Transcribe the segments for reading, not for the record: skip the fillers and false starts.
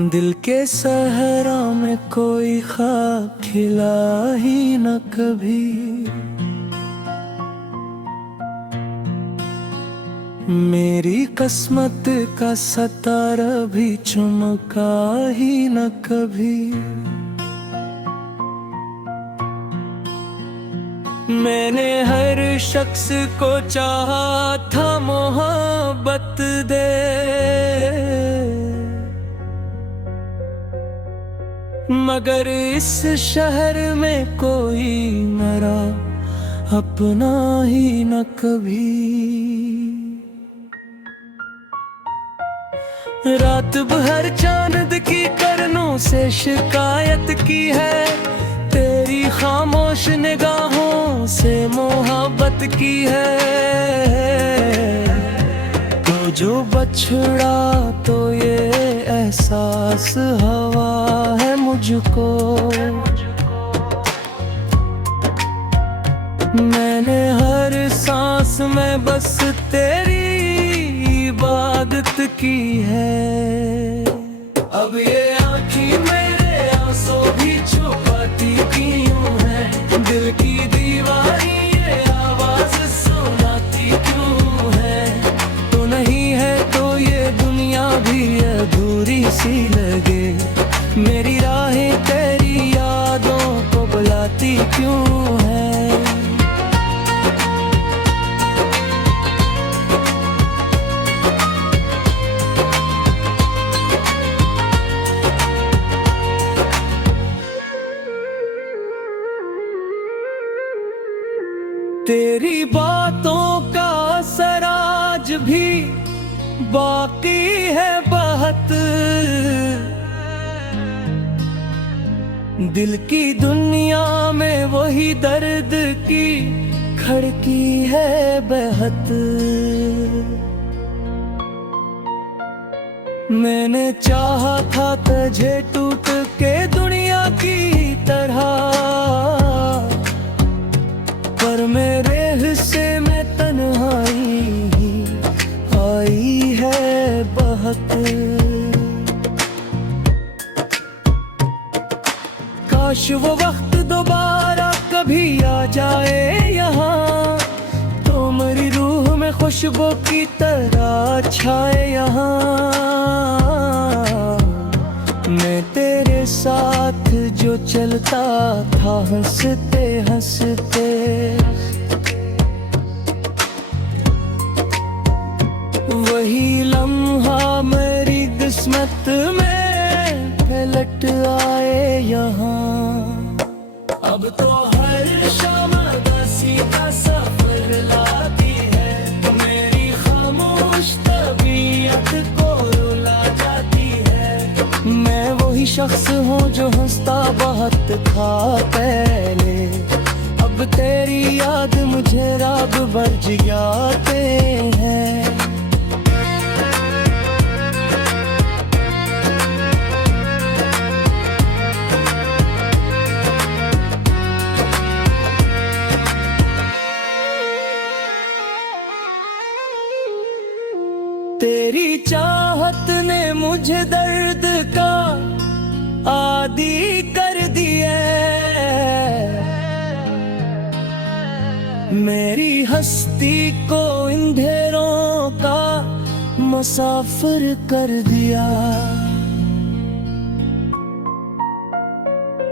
दिल के सहरा में कोई ख्वाब खिला ही न कभी। मेरी किस्मत का सितारा भी चमका ही न कभी। मैंने हर शख्स को चाहा था मोहब्बत दे, मगर इस शहर में कोई मेरा अपना ही न कभी। रात भर चांद की करनों से शिकायत की है, तेरी खामोश निगाहों से मोहब्बत की है। तो जो बछड़ा तो ये एहसास हवा है मुझको। मैंने हर सांस में बस तेरी इबादत की है। अब ये आँखें मेरे आंसू भी छुपाती क्यों है, दिल की दीवारी ये आवाज सुनाती क्यों है। तो नहीं है तो ये दुनिया भी अधूरी सी लगे, मेरी राहें तेरी यादों को बुलाती क्यों है। तेरी बातों का असर आज भी बाकी है बहुत। दिल की दुनिया में वही दर्द की खड़की है बेहद। मैंने चाहा था तुझे टूट के दुनिया की तरह, पर मेरे हिस्से में तन्हाई आई है बहुत। काश वो वक्त दोबारा कभी आ जाए यहाँ, तो मेरी रूह में खुशबू की तरह छाए यहाँ। मैं तेरे साथ जो चलता था हंसते हंसते, वही लम्हा मेरी किस्मत में पलट आए यहाँ। अब तो हर शाम उदासी का सफर लाती है, मेरी खामोश तबीयत को रुला जाती है। मैं वही शख्स हूँ जो हंसता बहुत था पहले, अब तेरी याद मुझे राग बरज जाते हैं। तेरी चाहत ने मुझे दर्द का आदी कर दिया, मेरी हस्ती को अंधेरों का मुसाफिर कर दिया।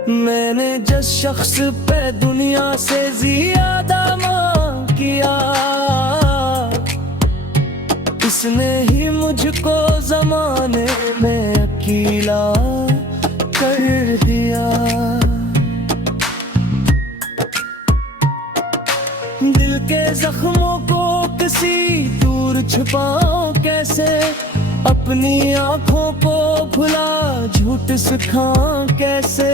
मैंने जिस शख्स पे दुनिया से ज्यादा मांग किया, इसने ही मुझको जमाने में अकेला कर दिया। दिल के जख्मों को किसी दूर छुपाऊं कैसे, अपनी आंखों को भुला झूठ सिखाऊं कैसे।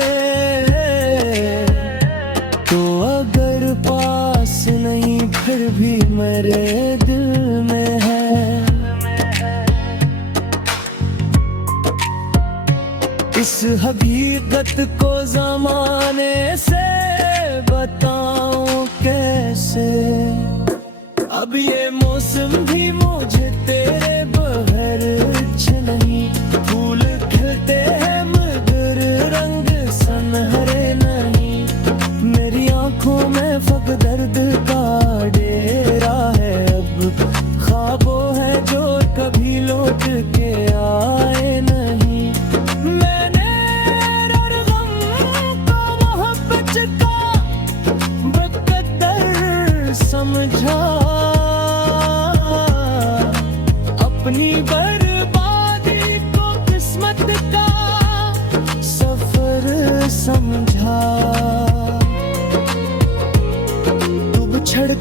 तो अगर पास नहीं फिर भी मेरे दिल में है, इस हकीकत को ज़माने से बताऊं कैसे। अब ये मौसम भी मुझे तेरे बगैर अच्छा नहीं, फूल खिलते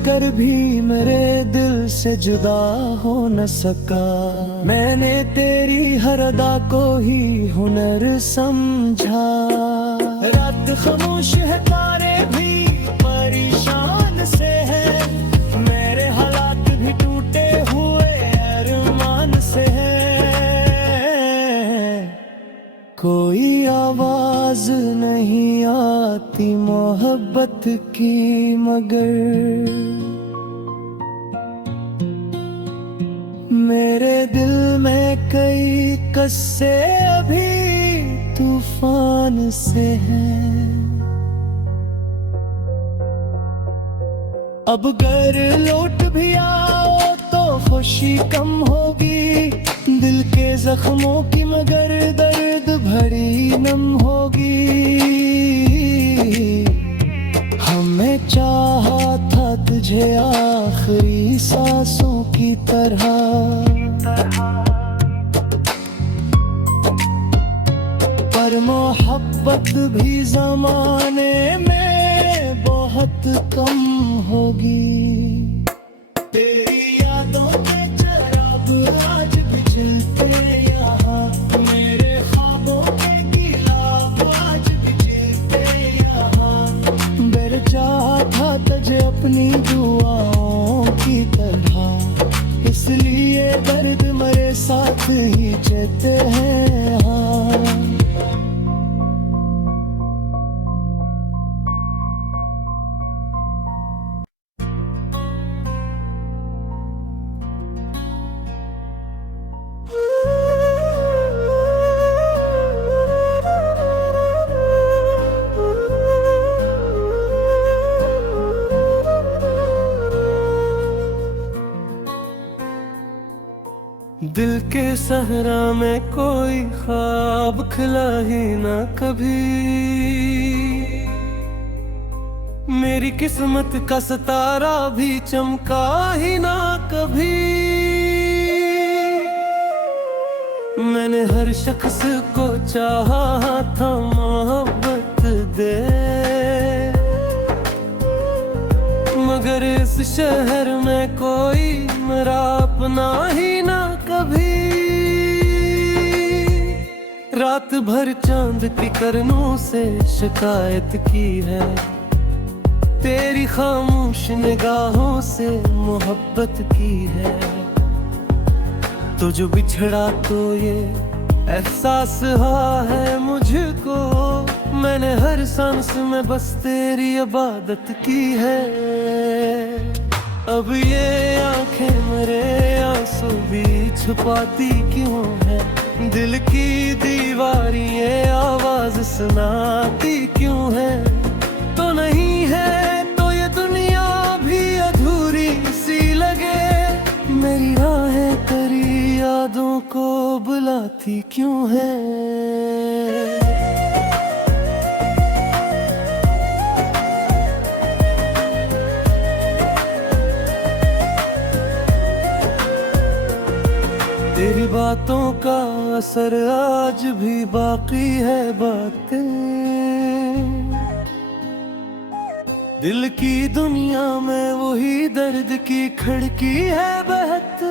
कर भी मेरे दिल से जुदा हो न सका। मैंने तेरी हर अदा को ही हुनर समझा। रात खामोश है, तारे भी परेशान से है, मेरे हालात भी टूटे हुए अरमान से है। कोई आवाज नहीं आती मोहब्बत की, मगर मेरे दिल में कई किस्से अभी तूफान से हैं। अब घर लौट भी आओ तो खुशी कम होगी, दिल के जख्मों की मगर दर्द भरी नम होगी। हमें चाहा था तुझे आखिरी सांसों की तरह, पर मोहब्बत भी जमाने में बहुत कम होगी। तेरी यादों के चराग आज भी जलते यहाँ, मेरे ख्वाबों के गिलाफ आज भी जलते यहाँ। मेरे चाहा था तुझे अपनी दुआओं की तरह, इसलिए दर्द मेरे साथ ही चलते हैं। हाँ, दिल के सहरा में कोई ख्वाब खिला ही ना कभी, मेरी किस्मत का सितारा भी चमका ही ना कभी। मैंने हर शख्स को चाहा था मोहब्बत दे, मगर इस शहर में कोई मेरा अपना ही ना कभी। रात भर चांद की करनों से शिकायत की है, तेरी खामोश निगाहों से मोहब्बत की है। तो जो बिछड़ा तो ये एहसास हुआ है मुझको, मैंने हर सांस में बस तेरी इबादत की है। अब ये आंखें मेरे आंसू भी छुपाती क्यों है, दिल की दीवार ये आवाज सुनाती क्यों है। तो नहीं है तो ये दुनिया भी अधूरी सी लगे, मेरी राहें तेरी यादों को बुलाती क्यों है। तेरी बातों का असर आज भी बाकी है बातें, दिल की दुनिया में वही दर्द की खिड़की है बहत।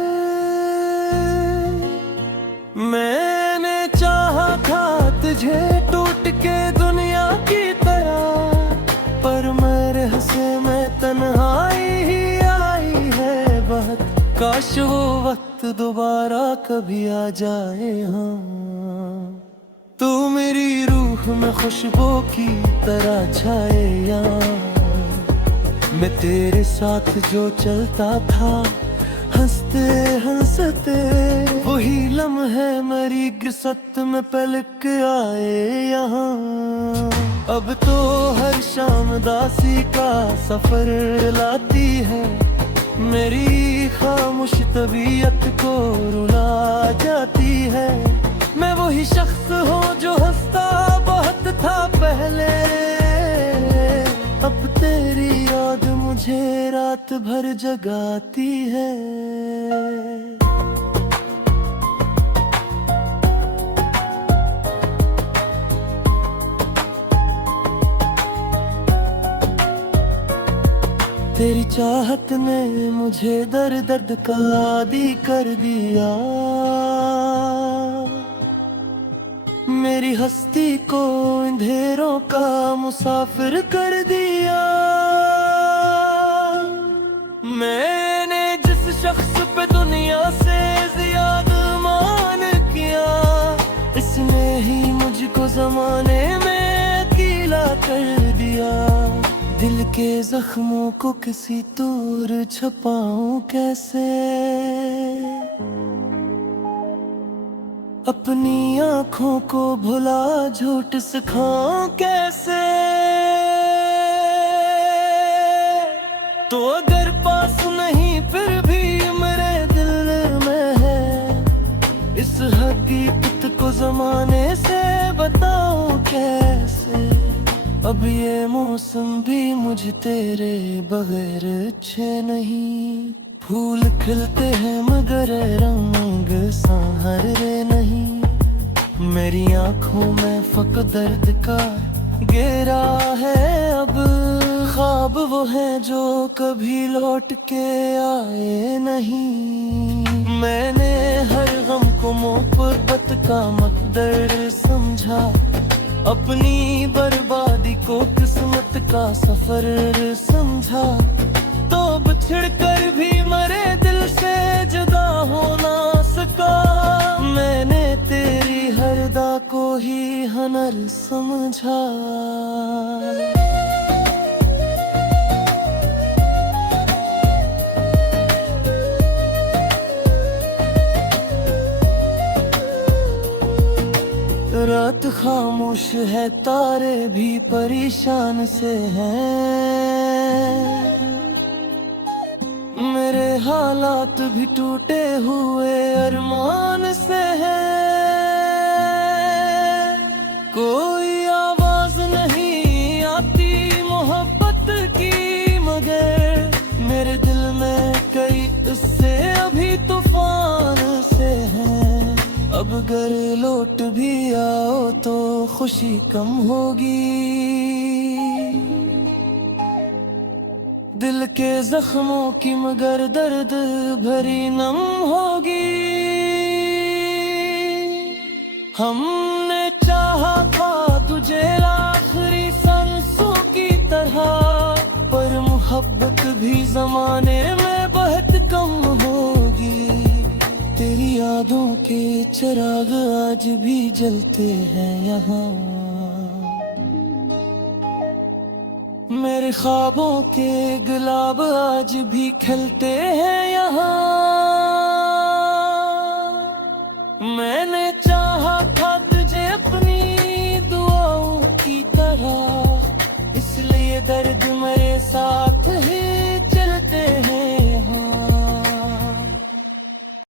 मैंने चाहा था तुझे टूट के दुनिया की तरह, पर मेरे हंसे में तन्हाई ही आई है बहुत। काश वो वक्त दोबारा कभी आ जाए। हाँ, तू मेरी रूह में खुशबू की तरह छाए यहाँ, मैं तेरे साथ जो चलता था हंसते हंसते, वही लम्हे मेरी किस्मत में पलक आए यहाँ। अब तो हर शाम दासी का सफर लाती है, मेरी खामोश तबीयत को रुला जाती है। मैं वही शख्स हूँ जो हंसता बहुत था पहले, अब तेरी याद मुझे रात भर जगाती है। तेरी चाहत ने मुझे दर दर्द का आदी कर दिया, मेरी हस्ती को अंधेरों का मुसाफिर कर दिया। मैंने जिस शख्स पे दुनिया से ज्यादा मान किया, इसने ही मुझको जमाने में अकेला कर दिया। दिल के जख्मों को किसी दूर छुपाऊं कैसे, अपनी आँखों को भुला झूठ सिखाऊं कैसे। तो अगर पास नहीं फिर भी मेरे दिल में है, इस हकीकत को जमाने से बताऊं कैसे। अब ये मौसम भी मुझे तेरे बगैर अच्छे नहीं, फूल खिलते हैं मगर रंग संहरे नहीं। मेरी आंखों में फक़्त दर्द का घेरा है, अब ख्वाब वो हैं जो कभी लौट के आए नहीं। मैंने हर गम को मोहब्बत का मकदर समझा, अपनी बर्बादी को किस्मत का सफर समझा। तो बिछड़ कर भी मरे दिल से जुदा हो ना सका, मैंने तेरी हर दा को ही हनर समझा। रात खामोश है, तारे भी परेशान से हैं, मेरे हालात भी टूटे हुए अरमान से हैं। कोई आवाज नहीं आती मोहब्बत की, मगर मेरे दिल में कई इससे अभी तूफान से हैं। अब अगर लौट भी आओ तो खुशी कम होगी, दिल के जख्मों की मगर दर्द भरी नम होगी। हमने चाहा था तुझे आखिरी सांसों की तरह, पर मोहब्बत भी जमाने में बहुत कम होगी। तेरी यादों के चिराग आज भी जलते हैं यहाँ, मेरे ख्वाबों के गुलाब आज भी खिलते हैं यहाँ।